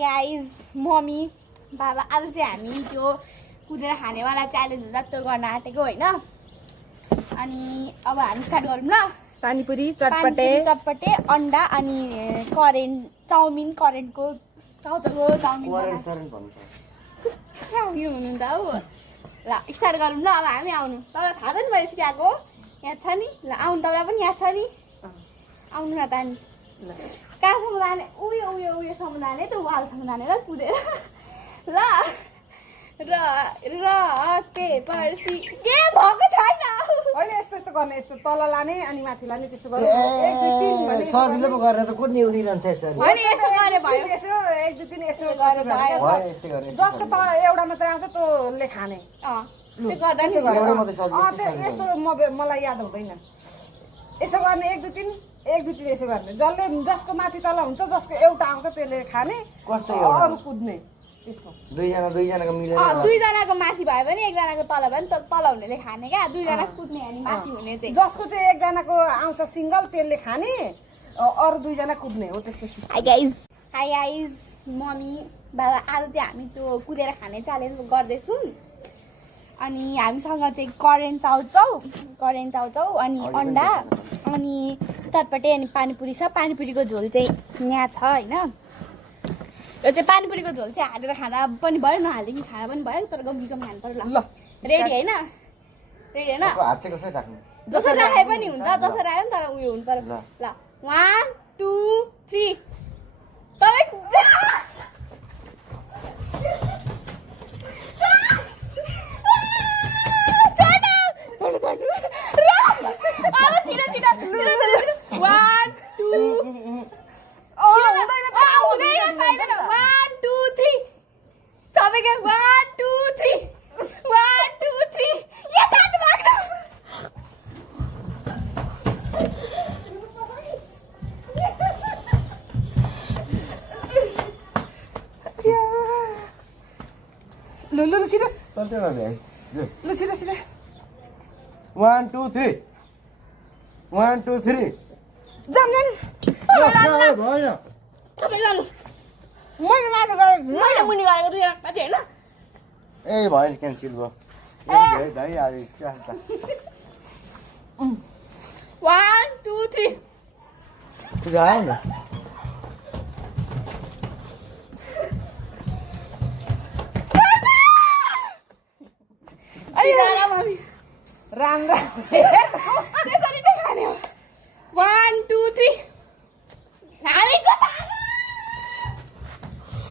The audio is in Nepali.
गाइज मम्मी बाबा आज चाहिँ हामी त्यो कुदेर खानेवाला च्यालेन्ज हुन्छ त्यो गर्न आँटेको होइन। अनि अब हामी स्टार्ट गरौँ ल। पानीपुरी चटपटे अन्डा अनि करेन्ट चाउमिन करेन्टको चाउचाउको चाउमिन हुनु त हौ। ल स्टार्ट गरौँ ल। अब हामी आउनु तपाईँलाई थाहा छ नि मैले सिकाएको याद छ नि। ल आउनु तपाईँलाई पनि याद छ नि। आउनु न त नि कहाँसम्म जाने उयोसम्म जाने त्यो वालसम्म जाने ल कुदेर ल र पेपर सी के भएको छैन अहिले यस्तो यस्तो गर्ने यस्तो तल लाने अनि माथि लाने त्यसो गर्ने 1 2 3 भने सजिलो पो गरेर त कुन उडिरहन्छ यसरी होइन यसो गरे भयो यसो 1 2 3 यसो गरे भयो यस्तै गर्ने जसको त एउटा मात्र आउँछ त्यसले खाने त्यो गर्दा नि एउटा मात्रै सजिलो यस्तो मलाई याद हुँदैन यसो गर्ने 1 2 3 1 2 3 यसो गर्ने जसले जसको माथि तल हुन्छ जसको एउटा आउँछ त्यसले खाने कस्तो अरु कुद्ने त्यस्तो दुईजनाको मिलेर दुईजनाको माथि भयो भने एकजनाको तल भयो नि त तल हुनेले खाने क्या दुईजना कुद्ने अनि माथि हुने चाहिँ जसको चाहिँ एकजनाको आउँछ सिंगल त्यसले खाने अरु दुईजना कुद्ने हो त्यस्तो। हाई गाइज मम्मी बाबा आज चाहिँ हामी त्यो कुदेर खाने च्यालेन्ज गर्दैछौँ। अनि हामीसँग चाहिँ करेन्ट चाउचाउ अनि अन्डा अनि चटपटे अनि पानीपुरी छ। पानीपुरीको झोल चाहिँ यहाँ छ होइन। यो चाहिँ पानीपुरीको झोल चाहिँ हालेर खाँदा पनि भयो नहालिकन खाँदा पनि भयो तर गम्बीकम खानु पर्यो। ल रेडी होइन रेडी होइन हात चाहिँ कसरी राख्नु जसरी राखे पनि हुन्छ जसरी राख्यो नि तर उयो हुनु पर्यो। ल 1 2 3 तपाईँ ल छिटो चल्दै नभए ल छिटो 1 2 3 1 2 3 जान्दैन भएन तपाईँ लानु मैले माथि गरे मैले मुनि गरेको दुईजना माथि होइन ए भयो क्यान्सल भयो भाइ आयो 1 2 3 आयो न राम